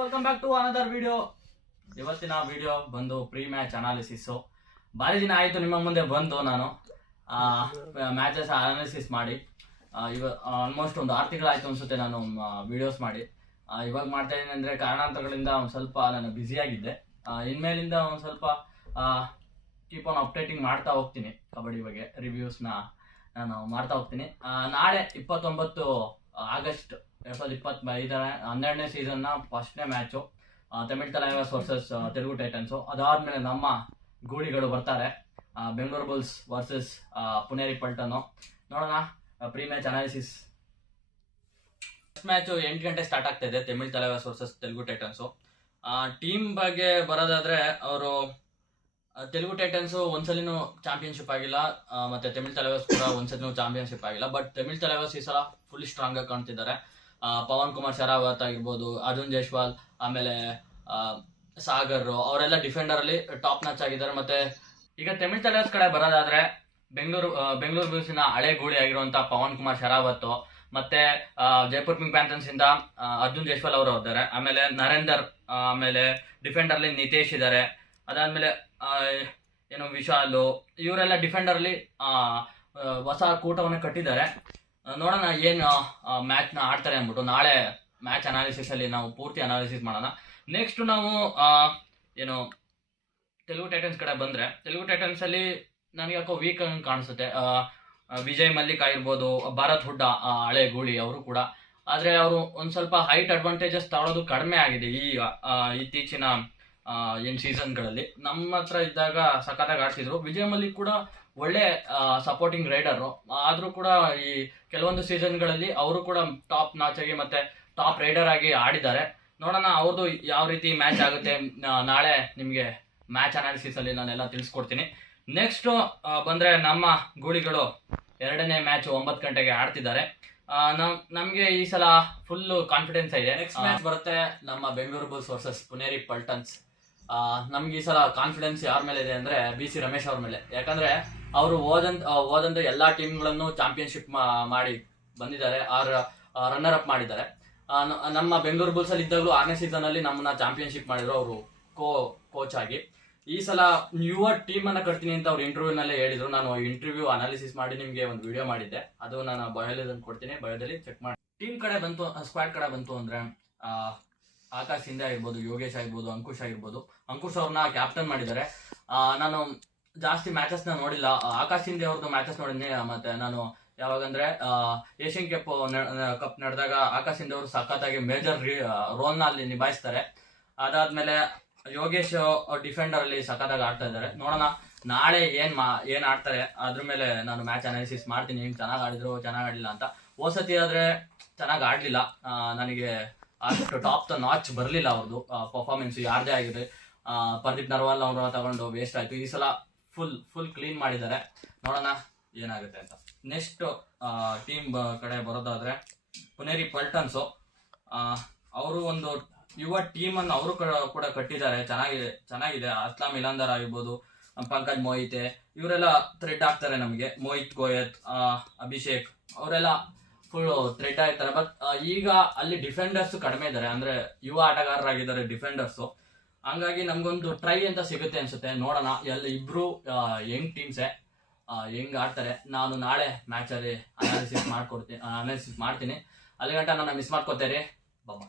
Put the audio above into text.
Welcome back to another video. ಇವತ್ತಿನ video ಬಂದು pre match analysis. ಭಾರಿ ದಿನ ಆಯಿತು ನಿಮ್ಮ ಮುಂದೆ ಬಂದು ನಾನು ಮ್ಯಾಚಸ್ ಅನಾಲಿಸಿಸ್ ಮಾಡಿ. ಆಲ್ಮೋಸ್ಟ್ ಒಂದು 6 ತಿಂಗಳಾಯ್ತು ಅನ್ಸುತ್ತೆ ನಾನು ವಿಡಿಯೋಸ್ ಮಾಡಿ. ಇವಾಗ ಮಾಡ್ತಾ ಇದ್ದೀನಿ ಅಂದರೆ ಕಾರಣಾಂತರಗಳಿಂದ ಒಂದು ಸ್ವಲ್ಪ ನಾನು ಬ್ಯುಸಿಯಾಗಿದ್ದೆ. ಇನ್ಮೇಲಿಂದ ಒಂದು ಸ್ವಲ್ಪ ಕೀಪ್ ಆನ್ ಅಪ್ಡೇಟಿಂಗ್ ಮಾಡ್ತಾ ಹೋಗ್ತೀನಿ. ಕಬಡ್ಡಿ ಬಗ್ಗೆ ರಿವ್ಯೂಸ್ನ ನಾನು ಮಾಡ್ತಾ ಹೋಗ್ತೀನಿ. ನಾಳೆ 29 ಆಗಸ್ಟ್ 2025 12ನೇ ಸೀಸನ್ನ ಫಸ್ಟ್ನೇ match Tamil Thalaivas versus Telugu Titans. ಅದಾದ್ಮೇಲೆ ನಮ್ಮ ಗೂಳಿಗಳು ಬರ್ತಾರೆ, ಬೆಂಗಳೂರು ಬುಲ್ಸ್ ವರ್ಸಸ್ ಪುನೇರಿ ಪಲ್ಟನ್ನು. ನೋಡೋಣ pre match analysis. First match 8 ಗಂಟೆ ಸ್ಟಾರ್ಟ್ ಆಗ್ತಾ ಇದೆ, Tamil Thalaivas versus Telugu Titans. Team ಬಗ್ಗೆ ಬರೋದಾದ್ರೆ, ಅವರು ತೆಲುಗು ಟೈಟನ್ಸ್ ಒಂದ್ಸಲಿನೂ ಚಾಂಪಿಯನ್ಶಿಪ್ ಆಗಿಲ್ಲ, ಮತ್ತೆ ತಮಿಳ್ ತಲೈವಾಸ್ ಕೂಡ ಒಂದ್ಸಲಿನೂ ಚಾಂಪಿಯನ್ಶಿಪ್ ಆಗಿಲ್ಲ. ಬಟ್ ತಮಿಳ್ ತಲೈವಾಸ್ ಈ ಸಲ ಫುಲ್ ಸ್ಟ್ರಾಂಗ್ ಆಗಿ ಕಾಣ್ತಿದ್ದಾರೆ. ಪವನ್ ಕುಮಾರ್ ಶರಾವತ್ ಆಗಿರ್ಬೋದು, ಅರ್ಜುನ್ ಜೈಸ್ವಾಲ್, ಆಮೇಲೆ ಸಾಗರ್, ಅವರೆಲ್ಲ ಡಿಫೆಂಡರ್ ಅಲ್ಲಿ ಟಾಪ್ ನಾಚ್ ಆಗಿದ್ದಾರೆ. ಮತ್ತೆ ಈಗ ತಮಿಳ್ ತಲೈವಾಸ್ ಕಡೆ ಬರೋದಾದ್ರೆ, ಬೆಂಗಳೂರು ಬುಲ್ಸಿನ ಹಳೆ ಗೂಳಿ ಆಗಿರುವಂತಹ ಪವನ್ ಕುಮಾರ್ ಶರಾವತ್, ಮತ್ತೆ ಜೈಪುರ್ ಪಿಂಕ್ ಪ್ಯಾಂಥರ್ಸ್ ಇಂದ ಅರ್ಜುನ್ ಜೈಸ್ವಾಲ್ ಅವರು ಇದ್ದಾರೆ. ಆಮೇಲೆ ನರೇಂದರ್, ಆಮೇಲೆ ಡಿಫೆಂಡರ್ ಅಲ್ಲಿ ನಿತೇಶ್ ಇದ್ದಾರೆ. ಅದಾದ್ಮೇಲೆ ಏನು ವಿಶಾಲ್, ಇವರೆಲ್ಲ ಡಿಫೆಂಡರ್ ಅಲ್ಲಿ ಹೊಸ ಕೂಟವನ್ನು ಕಟ್ಟಿದ್ದಾರೆ. ನೋಡೋಣ ಏನು ಮ್ಯಾಚ್ನ ಆಡ್ತಾರೆ ಅಂದ್ಬಿಟ್ಟು. ನಾಳೆ ಮ್ಯಾಚ್ ಅನಾಲಿಸಿಸ್ ಅಲ್ಲಿ ನಾವು ಪೂರ್ತಿ ಅನಾಲಿಸಿಸ್ ಮಾಡೋಣ. ನೆಕ್ಸ್ಟ್ ನಾವು ಏನು ತೆಲುಗು ಟೈಟನ್ಸ್ ಕಡೆ ಬಂದ್ರೆ, ತೆಲುಗು ಟೈಟನ್ಸ್ ಅಲ್ಲಿ ನನಗೆ ಯಾಕೋ ವೀಕ್ ಆಗಿ ಕಾಣಿಸುತ್ತೆ. ವಿಜಯ್ ಮಲ್ಲಿಕ್ ಆಗಿರ್ಬೋದು, ಭಾರತ್ ಹುಡ್ಡಾ ಹಳೆ ಗೂಳಿ ಅವರು ಕೂಡ. ಆದ್ರೆ ಅವರು ಒಂದ್ ಸ್ವಲ್ಪ ಹೈಟ್ ಅಡ್ವಾಂಟೇಜಸ್ ತಗೊಳ್ಳೋದು ಕಡಿಮೆ ಆಗಿದೆ ಈ ಇತ್ತೀಚಿನ ಏನ್ ಸೀಸನ್ಗಳಲ್ಲಿ. ನಮ್ಮ ಹತ್ರ ಇದ್ದಾಗ ಸಖತ್ತಾಗಿ ಆಡ್ತಿದ್ರು. ವಿಜಯ್ ಮಲ್ಲಿಕ್ ಕೂಡ ಒಳ್ಳೆ ಸಪೋರ್ಟಿಂಗ್ ರೈಡರು, ಆದ್ರೂ ಕೂಡ ಈ ಕೆಲವೊಂದು ಸೀಸನ್ಗಳಲ್ಲಿ ಅವರು ಕೂಡ ಟಾಪ್ ನಾಚ್ ಆಗಿ ಮತ್ತೆ ಟಾಪ್ ರೈಡರ್ ಆಗಿ ಆಡಿದ್ದಾರೆ. ನೋಡೋಣ ಅವ್ರದ್ದು ಯಾವ ರೀತಿ ಮ್ಯಾಚ್ ಆಗುತ್ತೆ. ನಾಳೆ ನಿಮಗೆ ಮ್ಯಾಚ್ ಅನಾಲಿಸಿಸ್ ಅಲ್ಲಿ ನಾನೆಲ್ಲ ತಿಳಿಸ್ಕೊಡ್ತೀನಿ. ನೆಕ್ಸ್ಟ್ ಬಂದ್ರೆ, ನಮ್ಮ ಗೂಳಿಗಳು 2ನೇ ಮ್ಯಾಚ್ 9 ಗಂಟೆಗೆ ಆಡ್ತಿದ್ದಾರೆ. ನಮ್ಗೆ ಈ ಸಲ ಫುಲ್ ಕಾನ್ಫಿಡೆನ್ಸ್ ಇದೆ. ನೆಕ್ಸ್ಟ್ ಮ್ಯಾಚ್ ಬರುತ್ತೆ ನಮ್ಮ ಬೆಂಗಳೂರು ಬುಲ್ಸ್ ವರ್ಸಸ್ ಪುನೇರಿ ಪಲ್ಟನ್ಸ್. ನಮ್ಗೆ ಈ ಸಲ ಕಾನ್ಫಿಡೆನ್ಸ್ ಯಾರ ಮೇಲೆ ಇದೆ ಅಂದ್ರೆ, BC ರಮೇಶ್ ಅವ್ರ ಮೇಲೆ. ಯಾಕಂದ್ರೆ ಅವರು ಹೋದಂತ ಎಲ್ಲಾ ಟೀಮ್ಗಳನ್ನು ಚಾಂಪಿಯನ್ಶಿಪ್ ಮಾಡಿ ಬಂದಿದ್ದಾರೆ, ರನ್ನರ್ ಅಪ್ ಮಾಡಿದ್ದಾರೆ. ನಮ್ಮ ಬೆಂಗಳೂರು ಬುಲ್ಸ್ ಅಲ್ಲಿ ಇದ್ದಾಗಲೂ 6ನೇ ಸೀಸನ್ ಅಲ್ಲಿ ನಮ್ಮನ್ನ ಚಾಂಪಿಯನ್ಶಿಪ್ ಮಾಡಿದ್ರು ಅವರು ಕೋಚ್ ಆಗಿ. ಈ ಸಲ ಯುವ ಟೀಮ್ ಅನ್ನ ಕಟ್ತೀನಿ ಅಂತ ಅವ್ರು ಇಂಟರ್ವ್ಯೂ ನಲ್ಲೇ ಹೇಳಿದ್ರು. ನಾನು ಇಂಟರ್ವ್ಯೂ ಅನಾಲಿಸಿಸ್ ಮಾಡಿ ನಿಮ್ಗೆ ಒಂದು ವಿಡಿಯೋ ಮಾಡಿದ್ದೆ, ಅದು ನಾನು ಬಯೋದಲ್ಲಿ ಕೊಡ್ತೀನಿ, ಬಯೋದಲ್ಲಿ ಚೆಕ್ ಮಾಡಿ. ಟೀಮ್ ಕಡೆ ಬಂತು, ಸ್ಕ್ವಾಡ್ ಕಡೆ ಬಂತು ಅಂದ್ರೆ, ಆಕಾಶ್ ಹಿಂದೆ ಆಗಿರ್ಬೋದು, ಯೋಗೇಶ್ ಆಗಿರ್ಬೋದು, ಅಂಕುಶ್ ಆಗಿರ್ಬೋದು. ಅಂಕುಶ್ ಅವ್ರನ್ನ ಕ್ಯಾಪ್ಟನ್ ಮಾಡಿದ್ದಾರೆ. ನಾನು ಜಾಸ್ತಿ ಮ್ಯಾಚಸ್ ನ ನೋಡಿಲ್ಲ, ಆಕಾಶ್ ಹಿಂದೆ ಅವ್ರದ್ದು ಮ್ಯಾಚಸ್ ನೋಡಿದ್ನಿ. ಮತ್ತೆ ನಾನು ಯಾವಾಗಂದ್ರೆ ಏಷ್ಯನ್ ಕಪ್ ನಡೆದಾಗ ಆಕಾಶ್ ಹಿಂದೆ ಅವರು ಸಖತ್ತಾಗಿ ಮೇಜರ್ ರೋಲ್ ನ ಅಲ್ಲಿ ನಿಭಾಯಿಸ್ತಾರೆ. ಅದಾದ್ಮೇಲೆ ಯೋಗೇಶ್ ಡಿಫೆಂಡರ್ ಅಲ್ಲಿ ಸಖತ್ತಾಗಿ ಆಡ್ತಾ ಇದ್ದಾರೆ. ನೋಡೋಣ ನಾಳೆ ಏನ್ ಆಡ್ತಾರೆ ಅದ್ರ ಮೇಲೆ ನಾನು ಮ್ಯಾಚ್ ಅನಾಲಿಸಿಸ್ ಮಾಡ್ತೀನಿ. ಹಿಂಗ್ ಚೆನ್ನಾಗಿ ಆಡಿದ್ರು, ಚೆನ್ನಾಗಿ ಆಡಿಲ್ಲ ಅಂತ. ಹೋಸತಿ ಆದ್ರೆ ಚೆನ್ನಾಗಿ ಆಡ್ಲಿಲ್ಲ, ನನಗೆ ಅಷ್ಟು ಟಾಪ್ ದ ನಾಚ್ ಬರಲಿಲ್ಲ ಅವ್ರದ್ದು ಪರ್ಫಾರ್ಮೆನ್ಸ್ ಯಾರದೇ ಆಗಿದೆ. ಪರ್ದೀಪ್ ನರ್ವಾಲ್ ಅವರು ತಗೊಂಡು ವೇಸ್ಟ್ ಆಯ್ತು. ಈ ಸಲ ಫುಲ್ ಕ್ಲೀನ್ ಮಾಡಿದ್ದಾರೆ. ನೋಡೋಣ ಏನಾಗುತ್ತೆ ಅಂತ. ನೆಕ್ಸ್ಟ್ ಟೀಮ್ ಕಡೆ ಬರೋದಾದ್ರೆ, ಪುನೇರಿ ಪಲ್ಟನ್ಸ್. ಅವರು ಒಂದು ಯುವ ಟೀಮ್ ಅನ್ನು ಅವರು ಕೂಡ ಕಟ್ಟಿದ್ದಾರೆ, ಚೆನ್ನಾಗಿದೆ. ಅಸ್ಲಾಂ ಇಲಾಂದರ್ ಆಗಿರ್ಬೋದು, ಪಂಕಜ್ ಮೋಹಿತೆ, ಇವರೆಲ್ಲ ಥ್ರೆಡ್ ಆಗ್ತಾರೆ ನಮಗೆ. ಮೋಹಿತ್ ಗೋಯತ್, ಅಭಿಷೇಕ್ ಅವರೆಲ್ಲ ಫುಲ್ ಥ್ರೆಡ್ ಆಗ್ತಾರೆ. ಬಟ್ ಈಗ ಅಲ್ಲಿ ಡಿಫೆಂಡರ್ಸ್ ಕಡಿಮೆ ಇದ್ದಾರೆ, ಅಂದ್ರೆ ಯುವ ಆಟಗಾರರಾಗಿದ್ದಾರೆ ಡಿಫೆಂಡರ್ಸ್. ಹಂಗಾಗಿ ನಮ್ಗೊಂದು ಟ್ರೈ ಅಂತ ಸಿಗುತ್ತೆ ಅನ್ಸುತ್ತೆ. ನೋಡೋಣ, ಇಬ್ರು ಯಂಗ್ ಟೀಮ್ಸೇ ಹೆಂಗ್ ಆಡ್ತಾರೆ. ನಾನು ನಾಳೆ ಮ್ಯಾಚ್ ಅಲ್ಲಿ ಅನಾಲಿಸಿಸ್ ಮಾಡ್ತೀನಿ. ಅಲ್ಲಿ ಗಂಟ ನನ್ನ ಮಿಸ್ ಮಾಡ್ಕೋತೇರಿ. ಬಾಬಾ.